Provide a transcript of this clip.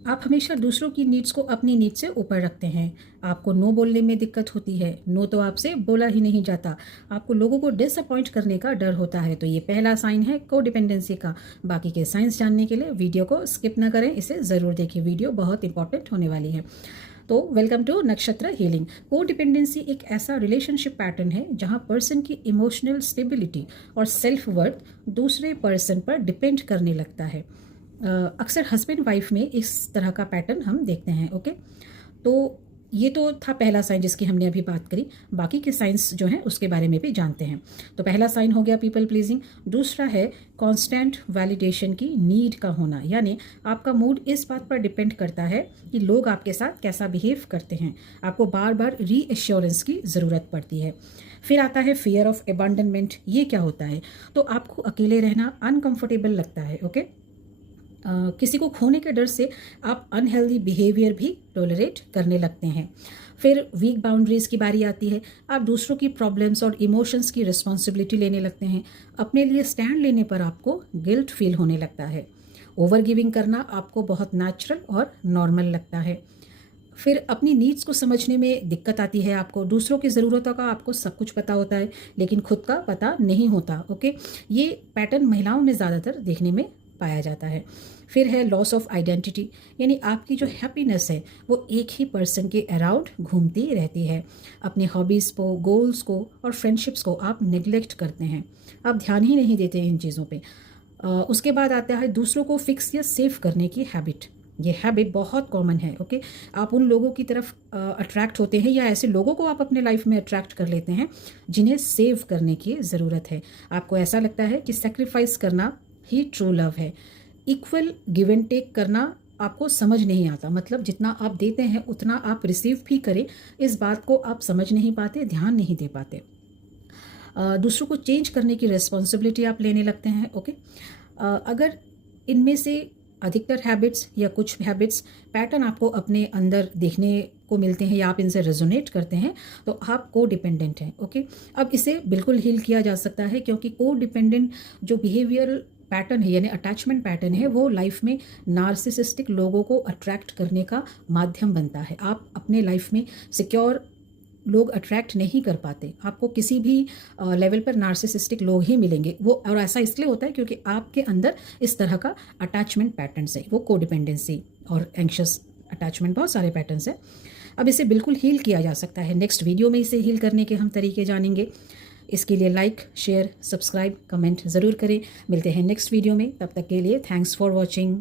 आप हमेशा दूसरों की नीड्स को अपनी नीड्स से ऊपर रखते हैं। आपको नो बोलने में दिक्कत होती है। नो तो आपसे बोला ही नहीं जाता। आपको लोगों को डिसअपॉइंट करने का डर होता है। तो ये पहला साइन है कोडिपेंडेंसी का। बाकी के साइंस जानने के लिए वीडियो को स्किप ना करें, इसे ज़रूर देखिए। वीडियो बहुत इंपॉर्टेंट होने वाली है। तो वेलकम टू नक्षत्र हीलिंग। कोडिपेंडेंसी एक ऐसा रिलेशनशिप पैटर्न है जहां पर्सन की इमोशनल स्टेबिलिटी और सेल्फ वर्थ दूसरे पर्सन पर डिपेंड करने लगता है। अक्सर हस्बैंड वाइफ में इस तरह का पैटर्न हम देखते हैं। ओके, तो ये तो था पहला साइन जिसकी हमने अभी बात करी। बाकी के साइंस जो हैं उसके बारे में भी जानते हैं। तो पहला साइन हो गया पीपल प्लीजिंग। दूसरा है कांस्टेंट वैलिडेशन की नीड का होना, यानी आपका मूड इस बात पर डिपेंड करता है कि लोग आपके साथ कैसा बिहेव करते हैं। आपको बार बार रीएश्योरेंस की ज़रूरत पड़ती है। फिर आता है फियर ऑफ अबंडनमेंट। ये क्या होता है? तो आपको अकेले रहना अनकंफर्टेबल लगता है। ओके, किसी को खोने के डर से आप अनहेल्दी बिहेवियर भी टॉलरेट करने लगते हैं। फिर वीक बाउंड्रीज की बारी आती है। आप दूसरों की प्रॉब्लम्स और इमोशंस की रिस्पॉन्सिबिलिटी लेने लगते हैं। अपने लिए स्टैंड लेने पर आपको गिल्ट फील होने लगता है। ओवर गिविंग करना आपको बहुत नेचुरल और नॉर्मल लगता है। फिर अपनी नीड्स को समझने में दिक्कत आती है। आपको दूसरों की ज़रूरतों का आपको सब कुछ पता होता है, लेकिन खुद का पता नहीं होता। ओके, ये पैटर्न महिलाओं में ज़्यादातर देखने में पाया जाता है। फिर है लॉस ऑफ आइडेंटिटी, यानी आपकी जो हैप्पीनेस है वो एक ही पर्सन के अराउंड घूमती रहती है। अपने हॉबीज़ को, गोल्स को और फ्रेंडशिप्स को आप नेग्लेक्ट करते हैं। आप ध्यान ही नहीं देते इन चीज़ों पे। उसके बाद आता है दूसरों को फिक्स या सेव करने की हैबिट। ये हैबिट बहुत कॉमन है। ओके, आप उन लोगों की तरफ अट्रैक्ट होते हैं या ऐसे लोगों को आप अपने लाइफ में अट्रैक्ट कर लेते हैं जिन्हें सेव करने की ज़रूरत है। आपको ऐसा लगता है कि सेक्रीफाइस करना ही ट्रू लव है। इक्वल गिव एंड टेक करना आपको समझ नहीं आता, मतलब जितना आप देते हैं उतना आप रिसीव भी करें, इस बात को आप समझ नहीं पाते, ध्यान नहीं दे पाते। दूसरों को चेंज करने की रिस्पॉन्सिबिलिटी आप लेने लगते हैं। ओके, अगर इनमें से अधिकतर हैबिट्स या कुछ हैबिट्स पैटर्न आपको अपने अंदर देखने को मिलते हैं या आप इनसे रेजोनेट करते हैं, तो आप को डिपेंडेंट हैं। ओके, अब इसे बिल्कुल हील किया जा सकता है, क्योंकि को डिपेंडेंट जो बिहेवियरल पैटर्न है यानी अटैचमेंट पैटर्न है वो लाइफ में नार्सिसिस्टिक लोगों को अट्रैक्ट करने का माध्यम बनता है। आप अपने लाइफ में सिक्योर लोग अट्रैक्ट नहीं कर पाते। आपको किसी भी लेवल पर नार्सिसिस्टिक लोग ही मिलेंगे वो, और ऐसा इसलिए होता है क्योंकि आपके अंदर इस तरह का अटैचमेंट पैटर्न्स है, वो कोडिपेंडेंसी और एंग्शियस अटैचमेंट, बहुत सारे पैटर्न्स हैं। अब इसे बिल्कुल हील किया जा सकता है। नेक्स्ट वीडियो में इसे हील करने के हम तरीके जानेंगे। इसके लिए लाइक, शेयर, सब्सक्राइब, कमेंट ज़रूर करें। मिलते हैं नेक्स्ट वीडियो में, तब तक के लिए थैंक्स फॉर वॉचिंग।